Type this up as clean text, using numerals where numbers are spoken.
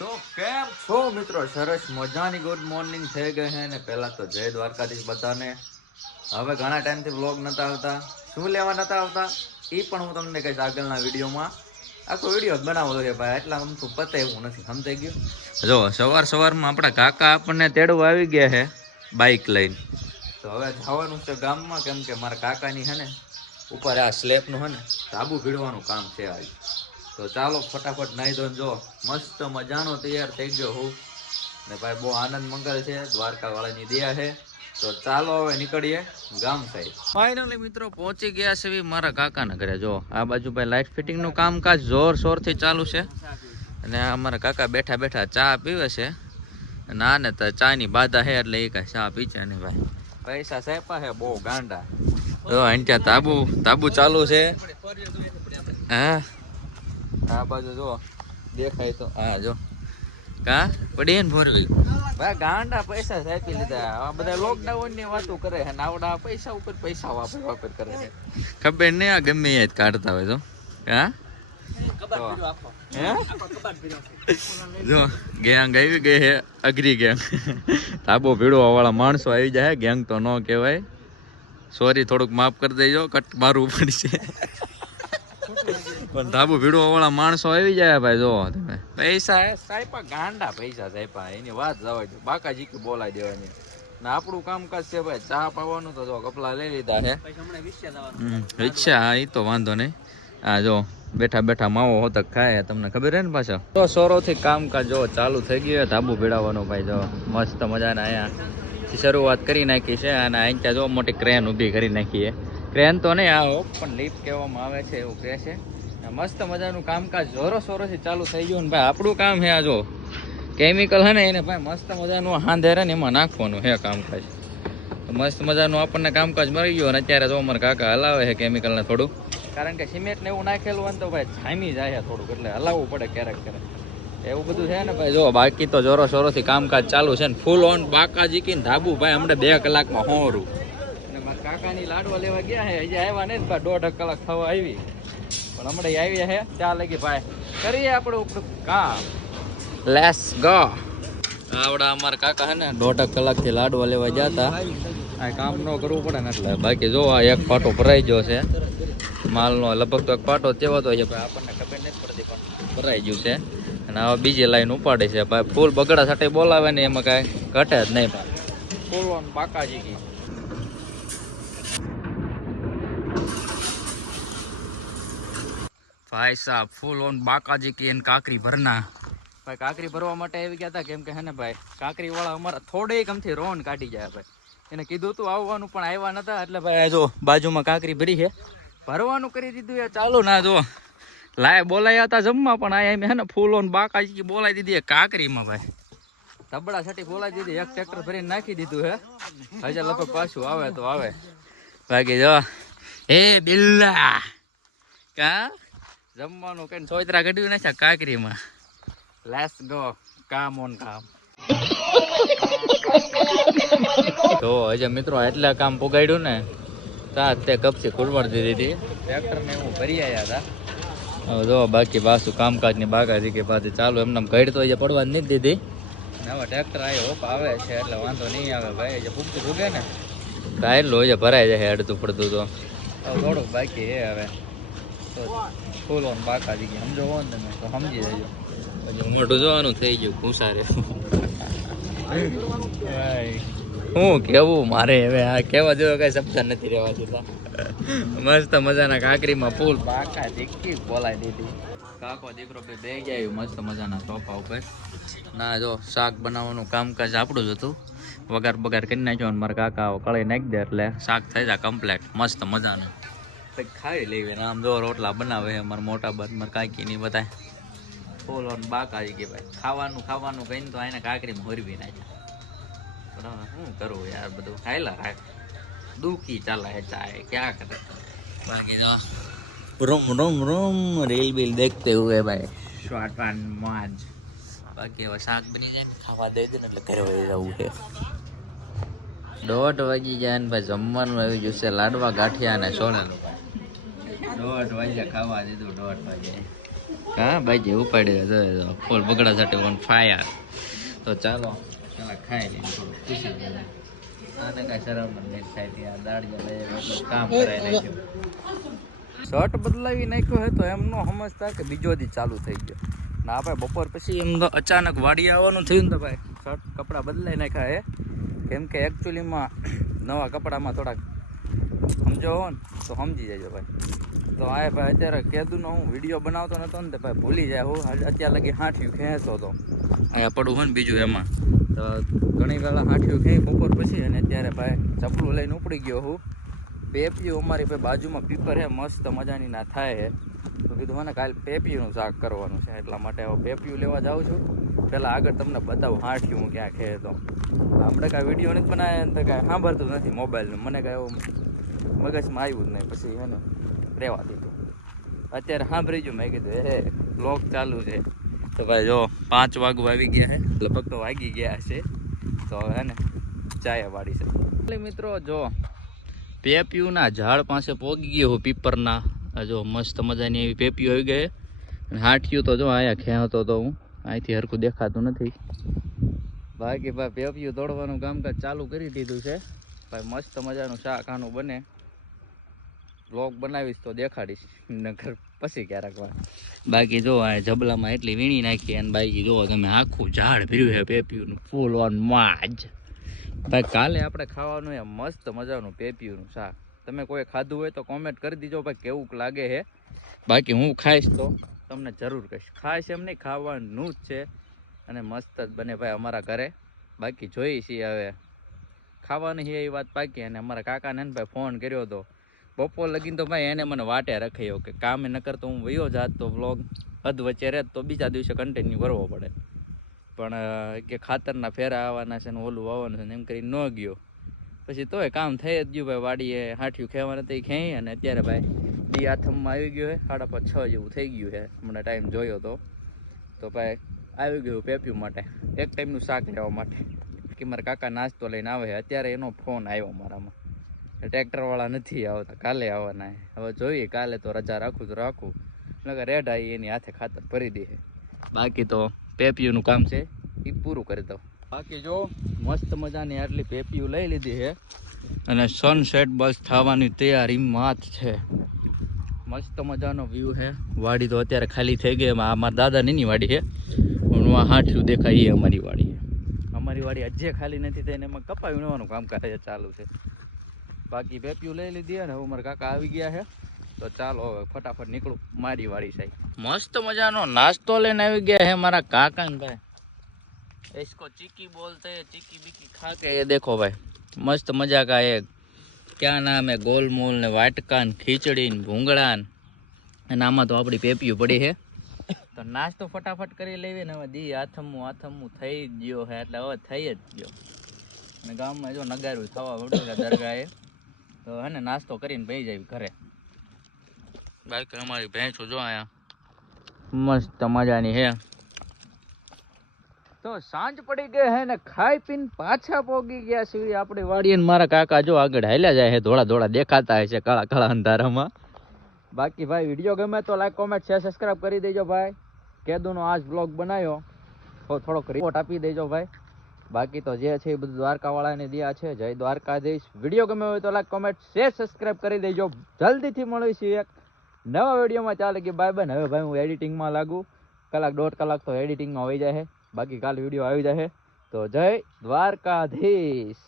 તો કેમ છો મિત્રો? સરસ મજાની ગુડ મોર્નિંગ થઈ ગઈ છે ને પહેલા તો જય દ્વારકાધીશ બધાને. હવે ઘણા ટાઈમથી વ્લોગ નતા આવતા, શું લેવા નતા આવતા એ પણ હું તમને કહીશ આગળના વિડીયોમાં. આખો વિડીયો જ બનાવો છે ભાઈ, એટલા અમથું પતે એવું નથી, સમજાઈ ગયું? જો સવારમાં આપણા કાકા આપણને તેડવા આવી ગયા છે બાઇક લઈને. તો હવે જવાનું છે ગામમાં, કેમ કે મારા કાકાની છે ને ઉપર આ સ્લેબનું છે ને ધાબુ ભીડવાનું કામ છે આજ. તો ચાલો ફટાફટ નાહી ધોઈને જો મસ્ત મજાનો તૈયાર થઈ ગયો હું ને ભાઈ, બહુ આનંદ મંગલ છે, દ્વારકા વાળાની દયા છે. તો ચાલો હવે નીકળીએ ગામ સાઈડ. ફાઇનલી મિત્રો પહોંચી ગયા છે મારા કાકાના ઘરે. જો આ બાજુ ભાઈ લાઇટ ફિટિંગ નું કામકાજ જોરશોરથી ચાલુ છે અને અમારા કાકા બેઠા બેઠા ચા પીવે છે. ના ને તો ચા ની બાધા છે એટલે એ કઈ ચા પીચે નહીં ભાઈ. પૈસા સાહેપા છે બહુ ગાંડા. જો અહીંયા તાબુ ચાલુ છે. હા આ બાજુ જો દેખાય તો હા જો કા પડી ને ભરવી ભાઈ, ગાંડા પૈસા સાપી લીધા. આ બધા લોકડાઉન ની વાતો કરે છે ને આવડા પૈસા ઉપર પૈસા વાપર કરે છે. ખબર નહીં આ ગમે એ જ કાઢતા હોય તો. હા જો ગેંગ આવી ગઈ છે, અઘરી ગેંગ. ધાબો ભીડવા વાળા માણસો આવી જાય. ગેંગ તો ન કહેવાય, સોરી થોડુંક માફ કરી દેજો, કટ મારવું પડશે. પણ ધાબુ ભીડવા વાળા માણસો આવી જાય ભાઈ. જો તમે પૈસા સાહેબા ગાંડા પૈસા સાહેબા, એની વાત જવા દો, બાકાજી કે બોલાઈ દેવાની. ને આપણું કામકાજ છે ભાઈ ચા પાવાનું. તો જો કપડા લઈ લીધા છે, રિક્ષા. હા એ તો વાંધો નહીં. હા જો બેઠા બેઠા માવો હોતક ખાય, તમને ખબર હે ને પાછા. તો સોરોથી કામકાજ જો ચાલુ થઈ ગયું ધાબુ ભીડાવાનું ભાઈ. જો મસ્ત મજાના અહીંયા શરૂઆત કરી નાખી છે અને અહીંયા જો મોટી ક્રેન ઊભી કરી નાખી છે. ક્રેન તો નહીં આવો પણ લિફ્ટ કહેવામાં આવે છે, એવું કહે છે. મસ્ત મજાનું કામકાજ જોરો શોરોથી ચાલુ થઈ ગયું ને ભાઈ. આપણું કામ હે આ જો કેમિકલ હે ને એને ભાઈ મસ્ત મજાનું હાંધેરે ને એમાં નાખવાનું હે કામકાજ. તો મસ્ત મજાનું આપણને કામકાજ મળી ગયું. અને અત્યારે તો અમારા કાકા હલાવે છે કેમિકલને થોડું, કારણ કે સિમેન્ટ ને એવું નાખેલું હોય ને તો ભાઈ જામી જાય થોડુંક, એટલે હલાવવું પડે ક્યારેક ક્યારેક. એવું બધું છે ને ભાઈ. જો બાકી તો જોરો શોરોથી કામકાજ ચાલુ છે ને ફૂલ ઓન બાકાજી કી ધાબુ ભાઈ. હમણાં 2 કલાકમાં હોરું. અને મારા કાકાની લાડવા લેવા ગયા છે, હજી આવ્યા નહીં ભાઈ. 1.5 કલાક થવા આવી પણ હમણાં આવી છે. ત્યાં લગી ભાઈ કરીએ આપણું કામ. Let's go. આવડા અમારા કાકા હે ને 1.5 કલાકથી લાડવા લેવા જતા. આ કામ ન કરવું પડે ને એટલે. બાકી જો આ એક પાટો ભરાઈ ગયો છે માલનો. લગભગ તો એક પાટો તેવો તો છે ભાઈ, આપણને ખબર નથી પડતી પણ ભરાઈ ગયું છે. અને હવે બીજી લાઈન ઉપાડે છે ભાઈ. ફૂલ બગડા સાથે બોલાવે ને એમાં કાંઈ ઘટે જ નહીં ભાઈ. ફૂલ ઓન બાકાજી કી ભાઈ સાહેબ. ફૂલ ઓન બાકાજી કી એને કાકરી ભરના ભાઈ. કાકરી ભરવા માટે આવી ગયા હતા, કેમ કે હે ને ભાઈ કાકરી વાળા અમારા થોડેક અમથી રોન કાઢી જાય ભાઈ. એને કીધું તું આવવાનું પણ આવ્યા નતા, એટલે ભાઈ જો બાજુમાં કાકરી ભરી છે, ભરવાનું કરી દીધું એ ચાલુ. ના જો લાય બોલાયા હતા જમવા પણ આ એમ હે ને ફૂલ ઓન બાકાજી બોલાવી દીધી કાકરીમાં ભાઈ. ધબડા છાટી બોલાવી દીધી, એક ટ્રેક્ટર ભરીને નાખી દીધું હે. હજે લગભગ પાછું આવે તો આવે. બાકી જો હે બિલ્લા કા જમવાનું કઈ સોયત્રા કાઢ્યું નાખ્યા કાકરીમાં. લેટ્સ ગો કામ ઓન કામ. તો હજે મિત્રો એટલે કામ પુગાડ્યું ને તા તે કપસી ખુરવાડી દીધી હતી. ટ્રેક્ટર ને હું ભરી આવ્યા હતા. હવે જો બાકી પાછું કામકાજ ની બાકાજી કે પાછી ચાલુ. એમને ઘડ તો પડવા જ નહીં દીધી. હવે ટ્રેક્ટર આવ્યો આવે છે એટલે વાંધો નહીં આવે ભાઈ. જે ભૂગતું ભૂગે ને એટલું હજે ભરાઈ જાય અડધું પડતું. તો થોડુંક બાકી હે હવે. તો ફૂલ ઓન બાકાજી કે સમજો હો ને તમે તો સમજી જજો. પછી મોઢું જોવાનું થઈ ગયું ઘુસારે. હું કેવું મારે હવે આ કેવા જેવો કઈ શબ્દ નથી રહેવા દીધા. મસ્ત મજાના કાકરીમાં ફૂલ બાકા દીકરી બોલાવી દીધી. કાકો દીકરો બે ગયા મસ્ત મજાના સોફા ઉપર. ના જો શાક બનાવવાનું કામકાજ આપણું જ હતું. વગાર બગાર કરી નાખ્યો મારા કાકા કળી નાખી દે એટલે શાક થઈ જાય કમ્પ્લેટ મસ્ત મજાનું. પછી ખાઈ લેવી ને આમ જો રોટલા બનાવે મારા મોટા બન મારા કાકી ની બધા. ફૂલ ઓન બાકાજી કે ભાઈ ખાવાનું કહીને તો આને કાકરીમાં હોરવી નાખ્યા. શું કરવું યાર, બધું ખાયલા રાખ દુખી ચાલે ચાય ક્યાં કરે. બાકી તો રૂમ રૂમ રૂમ રીલ બીલ દેખતે હુએ ભાઈ શોર્ટવાન મોજ. બાકી હવે શાક બની જાય ને ખાવા દઈ દે ને એટલે ઘરે વહી જવું છે. 1:30 વાગી જાય ને ભાઈ જમવાનું આવી જશે. લાડવા ગાંઠિયા અને સોળેલું ભાઈ 1:30 વાગ્યા ખાવા દીધું. 1:30 વાગે હા ભાઈ જે ઉપાડી દે ફૂલ બગડા સાથે ઓન ફાયર. તો ચાલો પેલા ખાઈ લઈએ થોડું ખુશી થાય. આને કાંઈ શરમ નહીં થાય ત્યાં દાડિયા લઈ એટલું કામ કરાવી નાખ્યું. શર્ટ બદલાવી નાખ્યો હોય તો એમ નો સમજતા કે બીજો દી ચાલુ થઈ ગયો. ના આપણે બપોર પછી એમ તો અચાનક વાડી આવવાનું થયું ને તો ભાઈ શર્ટ કપડાં બદલાઈ નાખ્યા હે. કેમ કે એકચ્યુઅલીમાં નવા કપડામાં થોડાક સમજો હો ને તો સમજી જાય ભાઈ. તો આ ભાઈ અત્યારે કેદુનો હું વિડીયો બનાવતો નતો ને તો ભાઈ ભૂલી જાય હું અત્યારે લગી હાંઠિયું ખેંચતો હતો અહીંયા પડું હોય ને બીજું એમાં. તો ઘણી વેળા હાંઠિયું ખેંચી બપોર પછી અને અત્યારે ભાઈ ચપલું લઈને ઉપડી ગયો હું. પેપિયું અમારી ભાઈ બાજુમાં પીપર હે મસ્ત મજાની ના થાય હે. તો કીધું મને કાલે પેપિયુંનું શાક કરવાનું છે એટલા માટે હવે પેપિયું લેવા જાઉં છું. પહેલાં આગળ તમને બતાવું હાંઠિયું હું ક્યાં ખેંચતો. આપણે કાંઈ વિડીયો નથી બનાવ્યા ને તો કાંઈ સાંભળતું નથી મોબાઈલનું. મને કાંઈ એવું મગજમાં આવ્યું જ નહીં પછી હે ને રહેવા દીધું. અત્યારે સાંભળી ગયું મેં કીધું હે બ્લોગ ચાલુ છે. તો ભાઈ જો 5 વાગવા આવી ગયા હે લગભગ તો વાગી ગયા હશે. તો હે ને ચાયા વાળી છે એટલે મિત્રો જો પેપિયુંના ઝાડ પાસે પોગી ગયો હું પીપરના. જો મસ્ત મજાની એવી પેપિયું આવી ગઈ. અને હાંઠિયું તો જો આયા ખેંચતો તો હું અહીંથી હરખું દેખાતું નથી. બાકી ભાઈ પેપિયું તોડવાનું કામકાજ ચાલુ કરી દીધું છે ભાઈ. મસ્ત મજાનું શાક આનું બને. બ્લોગ બનાવીશ તો દેખાડીશ નકર પછી ક્યારેક વાર. બાકી જો આ જબલામાં એટલી વીણી નાખી અને બાકી જો તમે આખું ઝાડ ભર્યું છે પેપિયુંનું ફૂલ ઓન માજ. ભાઈ કાલે આપણે ખાવાનું એ મસ્ત મજાનું પેપિયુંનું શાક. તમે કોઈ ખાધું હોય તો કોમેન્ટ કરી દીજો ભાઈ કેવું લાગે છે. બાકી હું ખાઈશ તો તમને જરૂર કહીશ. ખાઈશ એમ નહીં ખાવાનું જ છે અને મસ્ત જ બને ભાઈ અમારા ઘરે. બાકી જોઈએ છીએ હવે ખાવાની છે એ વાત પાકી. અને અમારા કાકાને ને ભાઈ ફોન કર્યો હતો બપોર લગીને તો ભાઈ એને મને વાટે રખાયો કે કામે ન કરતો હું વયો જાત તો વ્લોગ અધ વચ્ચે રહે તો બીજા દિવસે કન્ટિન્યુ કરવો પડે. પણ કે ખાતરના ફેરા આવવાના છે ને ઓલું આવવાનું છે ને એમ કરીને ન ગયો. પછી તોય કામ થઈ જ ગયું ભાઈ. વાડીએ હાંઠિયું ખેવાનું તો ખેઈ અને અત્યારે ભાઈ દી આથમમાં આવી ગયો છે 5:30 જેવું થઈ ગયું છે. મને ટાઈમ જોયો તો ભાઈ આવી ગયું પેપ્યું માટે એક ટાઈમનું શાક લેવા માટે કે મારા કાકા નાસ્તો લઈને આવે છે. અત્યારે એનો ફોન આવ્યો મારામાં. ટ્રેક્ટરવાળા નથી આવતા કાલે આવવાના. હવે જોઈએ કાલે તો રજા રાખું તો રાખું નકર રેડ આવી એની હાથે ખાતર ભરી દે. બાકી તો પેપિયુંનું કામ છે એ પૂરું કરી દઉં. બાકી જો મસ્ત મજાની આટલી પેપિયું લઈ લીધી છે અને સનસેટ બસ થવાની તૈયારીમાં જ છે. મસ્ત મજાનો વ્યૂ છે. વાડી તો અત્યારે ખાલી થઈ ગઈ. એમાં અમારા દાદાની વાડી છે પણ હાંઠિયું દેખાય એ અમારી વાડી છે. અમારી વાડી હજે ખાલી નથી થઈને એમાં કપાવી લેવાનું કામકાજ ચાલુ છે. બાકી પેપિયું લઈ લીધી અને હવે મારા કાકા આવી ગયા છે. તો ચાલો હવે ફટાફટ નીકળું મારી વાડી સાહેબ. મસ્ત મજાનો નાસ્તો લઈને આવી ગયા છે મારા કાકા ને ભાઈ. इसको चीकी बोलते हैं, चीकी बीकी खा के ये देखो भाई मस्त मजा का एक क्या नाम है गोलमोल ने वाटका ने खीचड़ी ने भूंगળા અને આમાં તો આપણી પેપીયું પડી છે. તો નાસ્તો ફટાફટ કરી લેવી ને હવે દી આથમું થઈ જ ગયો છે એટલે હવે થઈ જ ગયો. અને ગામમાં જો નગારું થવા વળ્યું છે દરગાહે. તો હે ને નાસ્તો કરીને બેસી જાય ઘરે. બાકી અમારી ભેંસો જો અહીંયા મસ્ત મજાની છે. તો સાંજ પડી ગઈ હે ને ખાઈ પીને પાછા પોગી ગયા છીએ આપણી વાડીએ. મારા કાકા જો આગળ હાલ્યા જાય છે ધોળા ધોળા દેખાતા હશે કાળા કાળા અંધારામાં. બાકી ભાઈ વિડીયો ગમે તો લાઈક કોમેન્ટ શેર સબસ્ક્રાઈબ કરી દેજો ભાઈ. કેદુનો આજ બ્લોગ બનાવ્યો તો થોડોક રિપોર્ટ આપી દેજો ભાઈ. બાકી તો જે છે એ બધું દ્વારકાવાળાને દિયા છે. જય દ્વારકાધીશ. વિડીયો ગમે હોય તો લાઈક કોમેન્ટ શેર સબસ્ક્રાઈબ કરી દેજો. જલ્દીથી મળીશું એક નવા વિડીયોમાં. ચાલે કે બાય બાય. હવે ભાઈ હું એડિટિંગમાં લાગુ. 1-1.5 કલાક તો એડિટિંગમાં હોઈ જાય. બાકી કાલે વિડીયો આવી જાય. તો જય દ્વારકાધીશ.